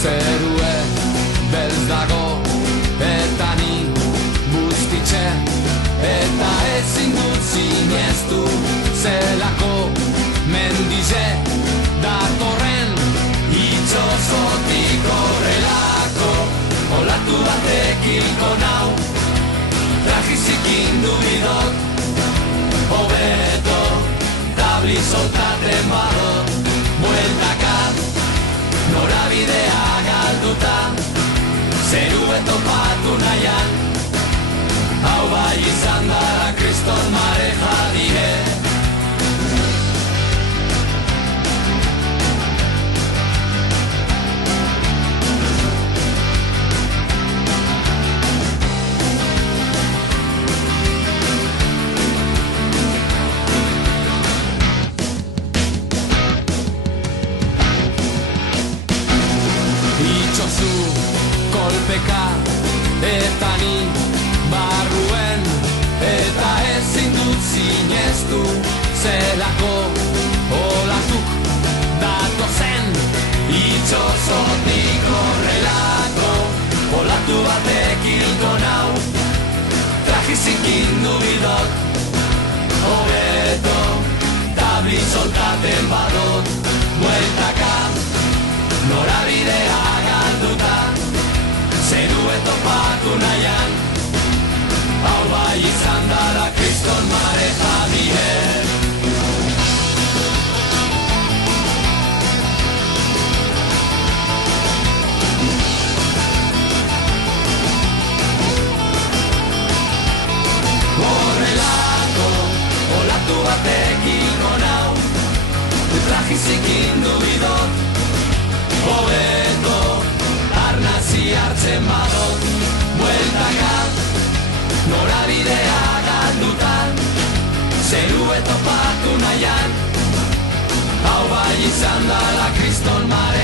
Zerue belz dago eta ni buztitxe, eta ezin dut sinestu zelako mendize datorren itxosotik horrelako olatu batek hilko nau, trajizikin du bidot, hobeto tabli soltaten badot, bueltakat norabidea galduta, zerue topatu nahian, hau bai izan dara kriston mareja die. Itxozu kolpeka eta ni barruen, eta ezin dut sinestu zelako olatuk datozen itxosotik horrelako olatu batek hilko nau, trajizikin du bidot, hobeto tabli soltaten badot, bueltaka norabidea galduta, zerue topatu nahian, hau bai izan dara kriston mareja die. Horrelako olatu batek hilko nau, trajizikin du bidot, hobeto arnazi hartzen badot, bueltaka norabidea galdutan, zerue topatu nahian, hau bai izan dala kriston mare